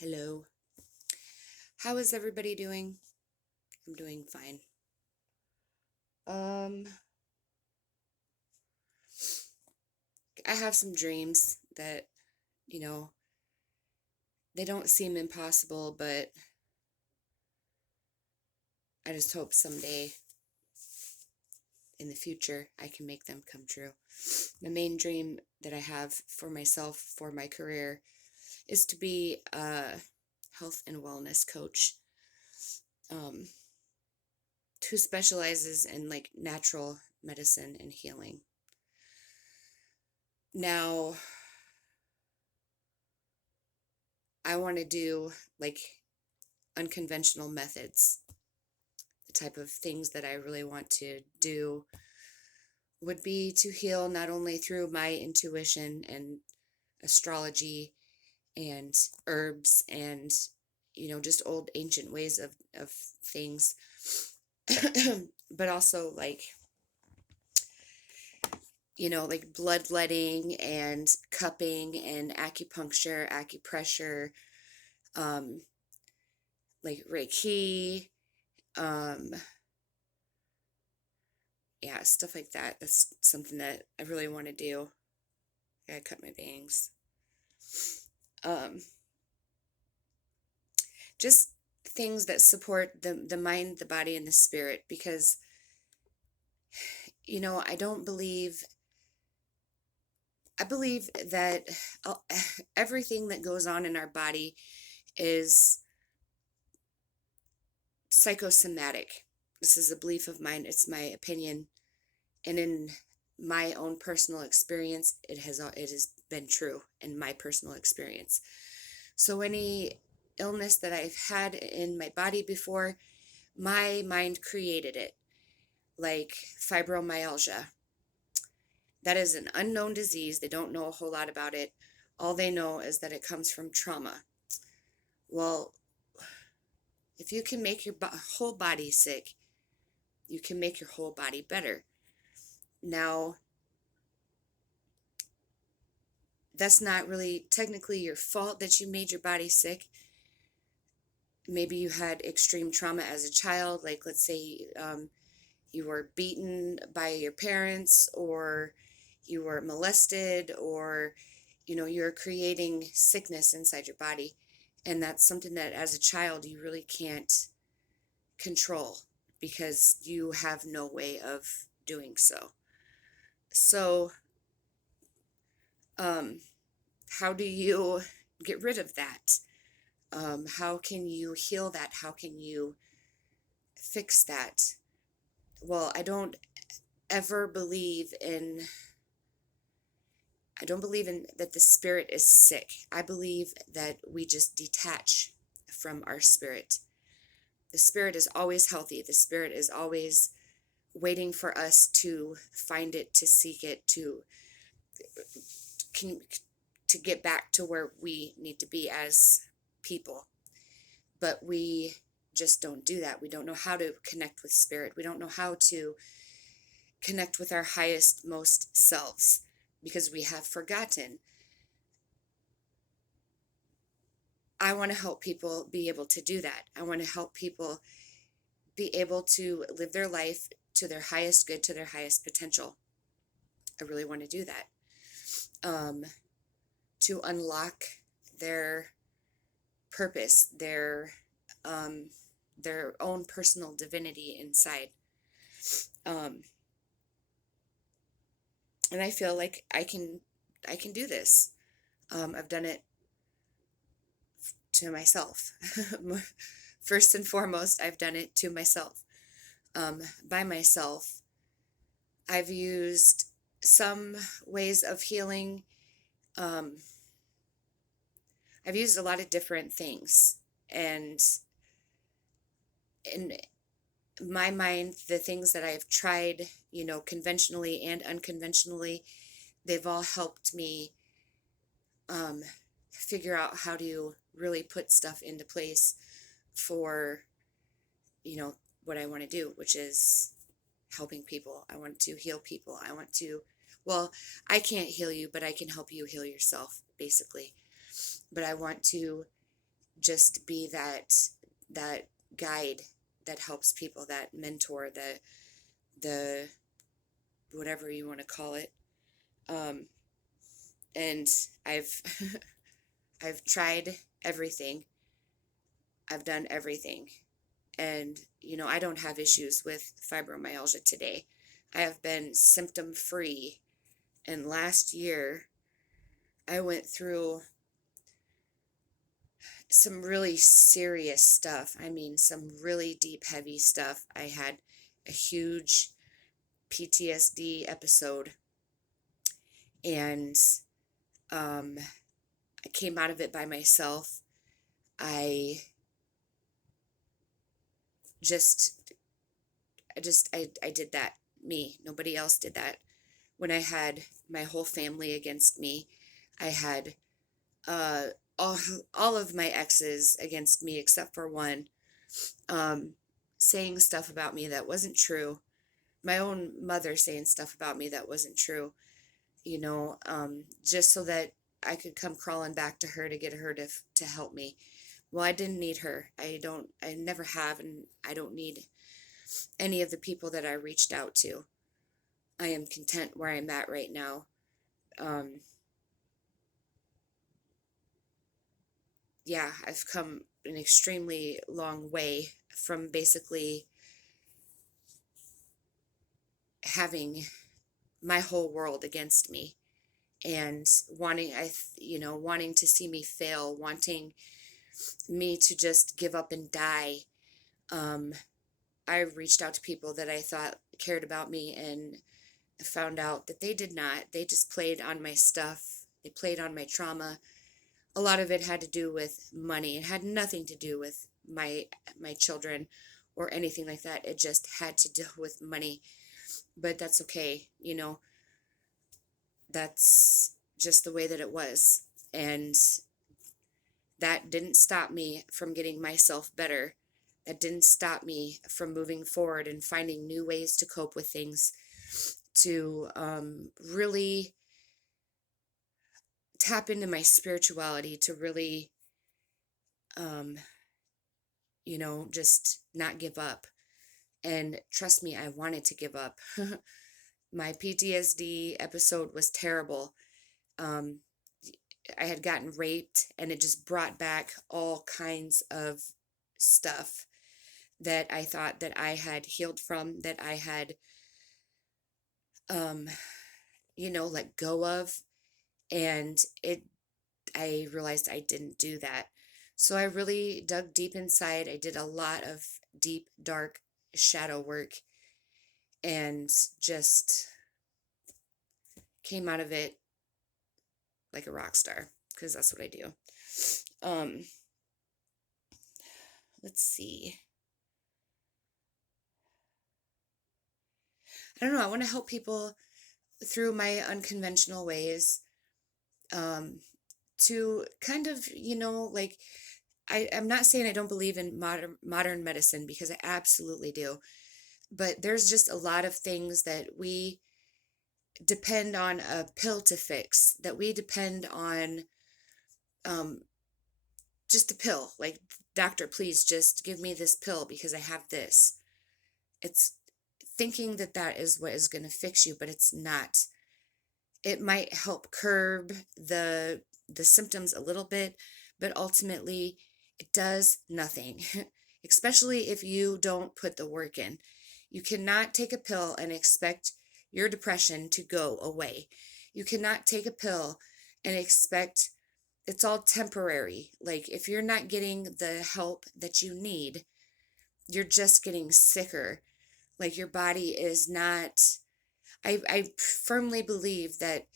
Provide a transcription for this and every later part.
Hello. How is everybody doing? I'm doing fine. Um, I have some dreams that, you know, they don't seem impossible, but I just hope someday in the future I can make them come true. The main dream that I have for myself, for my career, is to be a health and wellness coach, um, who specializes in like natural medicine and healing. Now, I want to do like unconventional methods. The type of things that I really want to do would be to heal not only through my intuition and astrology and herbs and just old ancient ways of things, but also like like bloodletting and cupping and acupuncture, acupressure, um like Reiki, um yeah, stuff like that. That's something that I really want to do. I gotta cut my bangs. Um, just things that support the mind, the body, and the spirit. Because I don't believe. I believe that uh, everything that goes on in our body is psychosomatic. This is a belief of mine. It's my opinion, and in my own personal experience, it has been true in my personal experience. So any illness that I've had in my body before, my mind created it, like fibromyalgia. That is an unknown disease. They don't know a whole lot about it. All they know is that it comes from trauma. Well, if you can make your whole body sick, you can make your whole body better. Now, that's not really technically your fault that you made your body sick. Maybe you had extreme trauma as a child, like let's say you were beaten by your parents, or you were molested, or you're creating sickness inside your body, and that's something that as a child you really can't control because you have no way of doing so. So um how do you get rid of that? How can you heal that? How can you fix that? Well, ever believe in I don't believe in that the spirit is sick. I believe that we just detach from our spirit. The spirit is always healthy. The spirit is always waiting for us to find it, to seek it, can, to get back to where we need to be as people. But we just don't do that. We don't know how to connect with spirit. We don't know how to connect with our highest, most selves because we have forgotten. I want to help people be able to do that. I want to help people be able to live their life to their highest good, to their highest potential. I really want to do that. Um, to unlock their purpose, um, their own personal divinity inside. Um, and I feel like I can do this. I've done it to myself. First and foremost, I've done it to myself. By myself, I've used some ways of healing. Um, I've used a lot of different things. And in my mind, the things that I've tried, conventionally and unconventionally, they've all helped me um, figure out how to really put stuff into place for, what I want to do, which is helping people. I want to heal people. Well, I can't heal you, but I can help you heal yourself, basically. But I want to just be that guide that helps people, that mentor, the whatever you want to call it. Um, and I've I've tried everything. I've done everything. And, I don't have issues with fibromyalgia today. I have been symptom free. And last year, I went through some really serious stuff. I mean, some really deep, heavy stuff. I had a huge PTSD episode, and um, I came out of it by myself. I just, I did that. Me. Nobody else did that. When I had my whole family against me, I had uh, all, all of my exes against me except for one, um, saying stuff about me that wasn't true. My own mother saying stuff about me that wasn't true, just so that I could come crawling back to her to get her to help me. Well, I didn't need her. I never have, and I don't need any of the people that I reached out to. I am content where I'm at right now. Um, yeah, I've come an extremely long way from basically having my whole world against me and wanting to see me fail, wanting me to just give up and die. Um, I reached out to people that I thought cared about me and found out that they did not. They just played on my stuff. They played on my trauma. A lot of it had to do with money. It had nothing to do with my children or anything like that. It just had to do with money. But that's okay, That's just the way that it was. And that didn't stop me from getting myself better. That didn't stop me from moving forward and finding new ways to cope with things, to really tap into my spirituality, to really, um, just not give up. And trust me, I wanted to give up. My PTSD episode was terrible. Um, I had gotten raped, and it just brought back all kinds of stuff that I thought that I had healed from, that I had, um, let go of. And I realized I didn't do that. So I really dug deep inside. I did a lot of deep, dark shadow work and just came out of it like a rock star, because that's what I do. Um, let's see. I don't know. I want to help people through my unconventional ways, um, to kind of, like, I'm not saying I don't believe in modern medicine, because I absolutely do. But there's just a lot of things that we depend on a pill to fix, that we depend on, um, just a pill. Like, doctor, please just give me this pill because I have this. It's thinking that that is what is going to fix you, but it's not. It might help curb the symptoms a little bit, but ultimately it does nothing. Especially if you don't put the work in. You cannot take a pill and expect your depression to go away. You cannot take a pill and expect it's all temporary. Like, if you're not getting the help that you need, you're just getting sicker. Like, your body is not. I firmly believe that,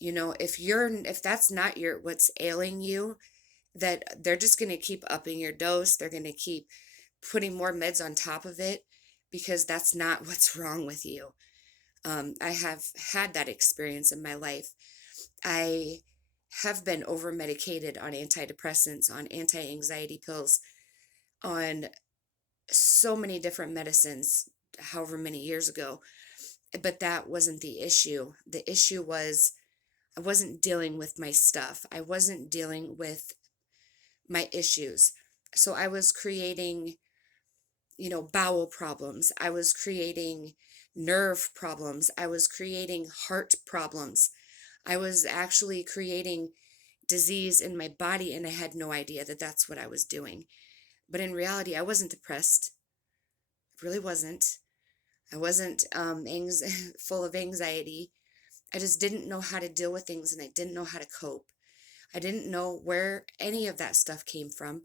if that's not what's ailing you, that they're just going to keep upping your dose. They're going to keep putting more meds on top of it, because that's not what's wrong with you. I have had that experience in my life. I have been over medicated on antidepressants, on anti-anxiety pills, on so many different medicines, however many years ago. But that wasn't the issue. The issue was I wasn't dealing with my stuff. I wasn't dealing with my issues. So I was creating, bowel problems. I was creating nerve problems. I was creating heart problems. I was actually creating disease in my body, and I had no idea that that's what I was doing. But in reality, I wasn't depressed. I really wasn't. I wasn't full of anxiety. I just didn't know how to deal with things, and I didn't know how to cope. I didn't know where any of that stuff came from.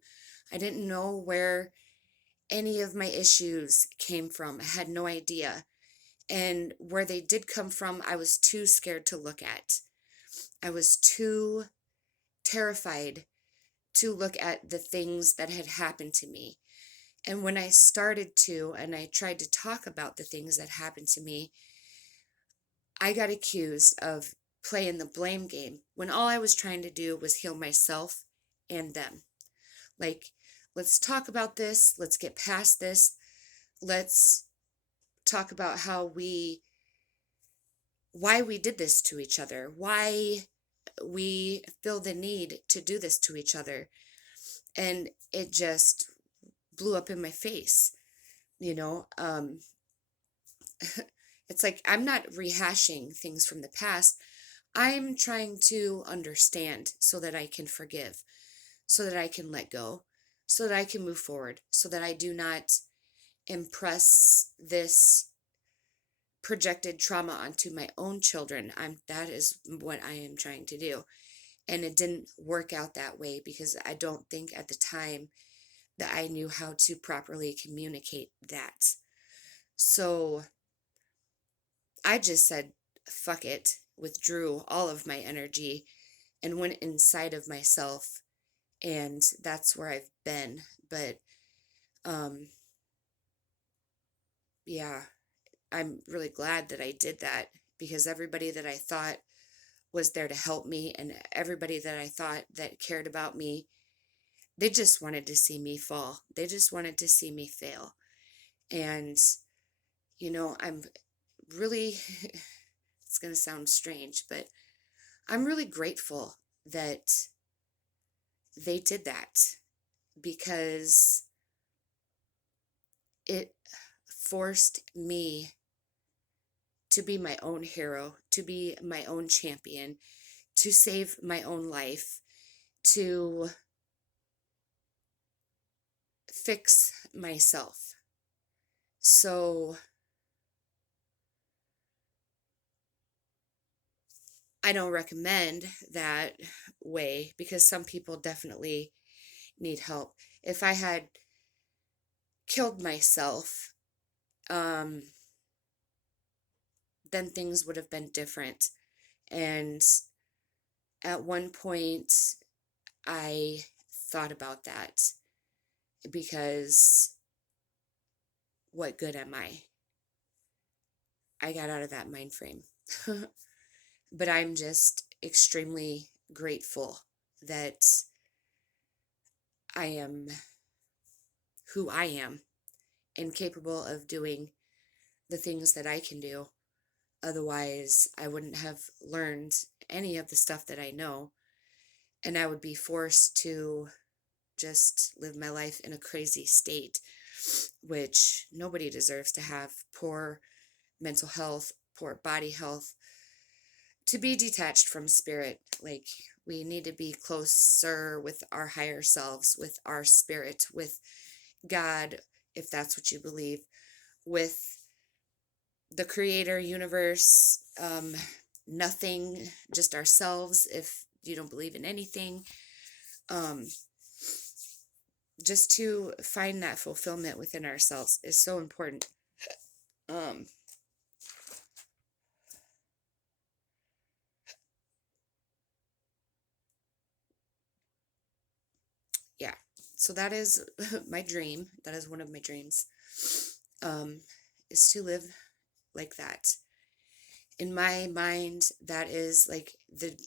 I didn't know where any of my issues came from. I had no idea. And where they did come from, I was too scared to look at. I was too terrified to look at the things that had happened to me. And when I started to, and I tried to talk about the things that happened to me, I got accused of playing the blame game when all I was trying to do was heal myself and them. Like, let's talk about this. Let's get past this. Let's talk about why we did this to each other, why we feel the need to do this to each other. And it just blew up in my face, you know. It's like I'm not rehashing things from the past. I'm trying to understand so that I can forgive, so that I can let go, so that I can move forward, so that I do not impress this projected trauma onto my own children. That is what I am trying to do. And it didn't work out that way because I don't think at the time that I knew how to properly communicate that. So I just said, fuck it, withdrew all of my energy and went inside of myself. And that's where I've been. But, yeah, I'm really glad that I did that because everybody that I thought was there to help me and everybody that I thought that cared about me, they just wanted to see me fall. They just wanted to see me fail. And, I'm really, it's going to sound strange, but I'm really grateful that they did that because it forced me to be my own hero, to be my own champion, to save my own life, to fix myself. So I don't recommend that way because some people definitely need help. If I had killed myself, then things would have been different. And at one point, I thought about that because what good am I? I got out of that mind frame. But I'm just extremely grateful that I am who I am and capable of doing the things that I can do. Otherwise, I wouldn't have learned any of the stuff that I know, and I would be forced to just live my life in a crazy state, which nobody deserves to have. Poor mental health, poor body health, to be detached from spirit. Like, we need to be closer with our higher selves, with our spirit, with God, if that's what you believe, with the creator, universe, nothing, just ourselves if you don't believe in anything. Just to find that fulfillment within ourselves is so important. Yeah, so that is my dream. That is one of my dreams, is to live like that. In my mind, that is like the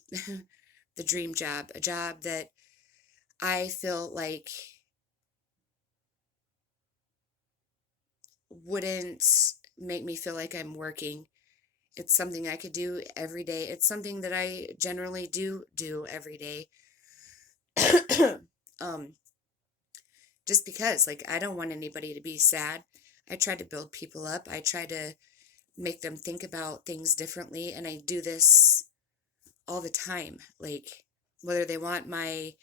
the dream job, a job that I feel like wouldn't make me feel like I'm working. It's something I could do every day. It's something that I generally do every day. Um, just because, like, I don't want anybody to be sad. I try to build people up. I try to make them think about things differently. And I do this all the time. Like, whether they want my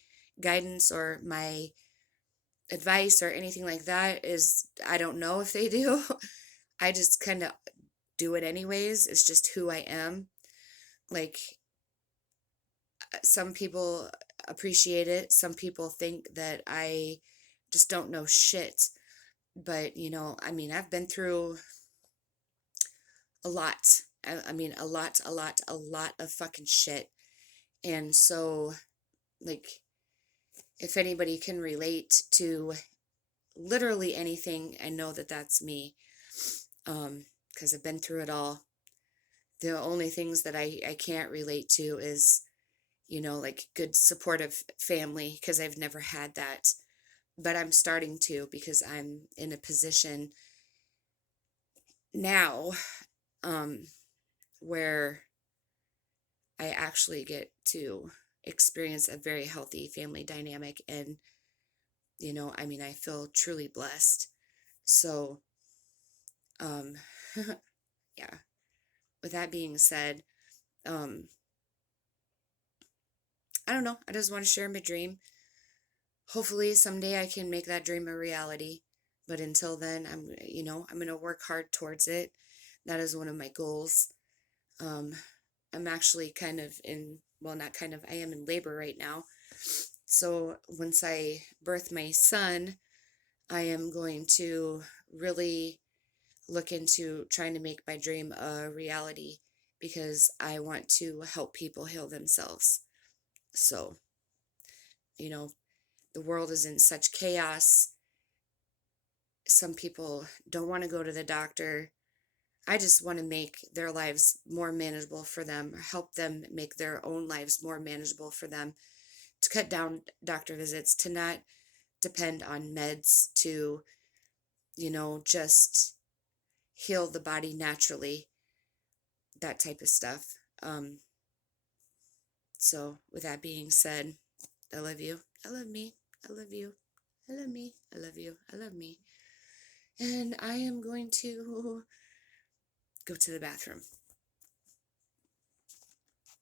guidance or my advice or anything like that is, I don't know if they do. I just kind of do it anyways. It's just who I am. Like, some people appreciate it. Some people think that I just don't know shit. But, I mean, I've been through a lot. I mean, a lot of fucking shit. And so, like, if anybody can relate to literally anything, I know that that's me. Because I've been through it all. The only things that I can't relate to is, like good supportive family, because I've never had that. But I'm starting to, because I'm in a position now, um, where I actually get to experience a very healthy family dynamic. And, I mean, I feel truly blessed. So, um, yeah, with that being said, um, I don't know. I just want to share my dream. Hopefully someday I can make that dream a reality. But until then, I'm going to work hard towards it. That is one of my goals. Um, I'm actually kind of well, not kind of, I am in labor right now. So once I birth my son, I am going to really look into trying to make my dream a reality, because I want to help people heal themselves. So, you know, the world is in such chaos. Some people don't want to go to the doctor. I just want to make their lives more manageable for them, or help them make their own lives more manageable for them, to cut down doctor visits, to not depend on meds, to, just heal the body naturally, that type of stuff. So, with that being said, I love you. I love me. I love you. I love me. I love you. I love me. And I am going to go to the bathroom.